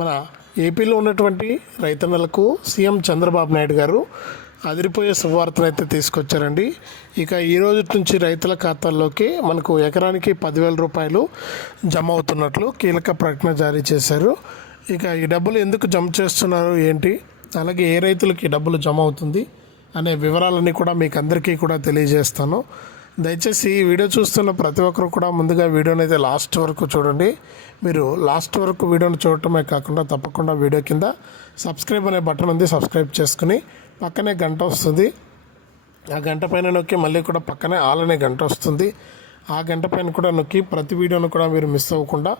మన ఏపీలో ఉన్నటువంటి రైతన్నలకు సీఎం చంద్రబాబు నాయుడు గారు అదిరిపోయే శుభవార్తను అయితే తీసుకొచ్చారండి ఇక ఈ రోజు నుంచి రైతుల ఖాతాల్లోకి మనకు ఎకరానికి పదివేల రూపాయలు జమ అవుతున్నట్లు కీలక ప్రకటన జారీ చేశారు ఇక ఈ డబ్బులు ఎందుకు జమ చేస్తున్నారు ఏంటి అలాగే ఏ రైతులకి డబ్బులు జమ అవుతుంది అనే వివరాలన్నీ కూడా మీకు అందరికీ కూడా తెలియజేస్తాను దయచేసి ఈ వీడియో చూస్తున్న ప్రతి ఒక్కరు కూడా ముందుగా వీడియోని అయితే లాస్ట్ వరకు చూడండి మీరు లాస్ట్ వరకు వీడియోని చూడటమే కాకుండా తప్పకుండా వీడియో కింద సబ్స్క్రైబ్ అనే బటన్ ఉంది సబ్స్క్రైబ్ చేసుకుని పక్కనే గంట వస్తుంది ఆ గంట పైన నొక్కి మళ్ళీ కూడా పక్కనే ఆల్ అనే గంట వస్తుంది ఆ గంట పైన కూడా నొక్కి ప్రతి వీడియోను కూడా మీరు మిస్ అవ్వకుండా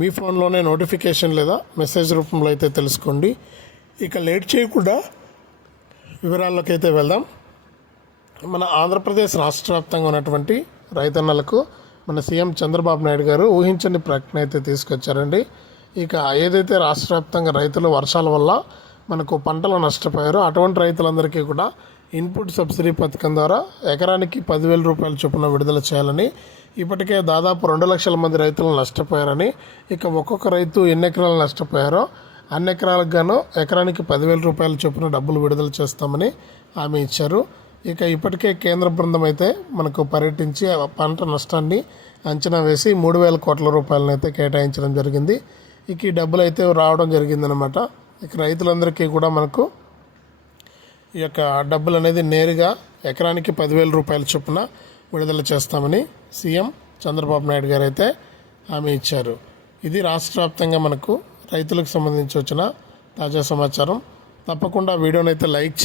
మీ ఫోన్లోనే నోటిఫికేషన్ లేదా మెసేజ్ రూపంలో అయితే తెలుసుకోండి ఇక లేట్ చేయకుండా వివరాల్లోకి అయితే వెళ్దాం మన ఆంధ్రప్రదేశ్ రాష్ట్ర వ్యాప్తంగా ఉన్నటువంటి రైతన్నలకు మన సీఎం చంద్రబాబు నాయుడు గారు ఊహించని ప్రకటన అయితే తీసుకొచ్చారండి ఇక ఏదైతే రాష్ట్ర వ్యాప్తంగా రైతులు వర్షాల వల్ల మనకు పంటలు నష్టపోయారో అటువంటి రైతులందరికీ కూడా ఇన్పుట్ సబ్సిడీ పథకం ద్వారా ఎకరానికి పదివేల రూపాయల చొప్పున విడుదల చేయాలని ఇప్పటికే దాదాపు రెండు లక్షల మంది రైతులు నష్టపోయారని ఇక ఒక్కొక్క రైతు ఎన్ని ఎకరాలు నష్టపోయారో అన్ని ఎకరాలకు గాను ఎకరానికి పదివేల రూపాయల చొప్పున డబ్బులు విడుదల చేస్తామని హామీ ఇచ్చారు ఇక ఇప్పటికే కేంద్ర బృందం అయితే మనకు పర్యటించి పంట నష్టాన్ని అంచనా వేసి మూడు వేల కోట్ల రూపాయలను అయితే కేటాయించడం జరిగింది ఇక ఈ డబ్బులు అయితే రావడం జరిగిందనమాట ఇక రైతులందరికీ కూడా మనకు ఈ యొక్క డబ్బులు అనేది నేరుగా ఎకరానికి పదివేల రూపాయల చొప్పున విడుదల చేస్తామని సీఎం చంద్రబాబు నాయుడు గారు అయితే హామీ ఇచ్చారు ఇది రాష్ట్ర వ్యాప్తంగా మనకు రైతులకు సంబంధించి వచ్చిన తాజా సమాచారం తప్పకుండా వీడియోనైతే లైక్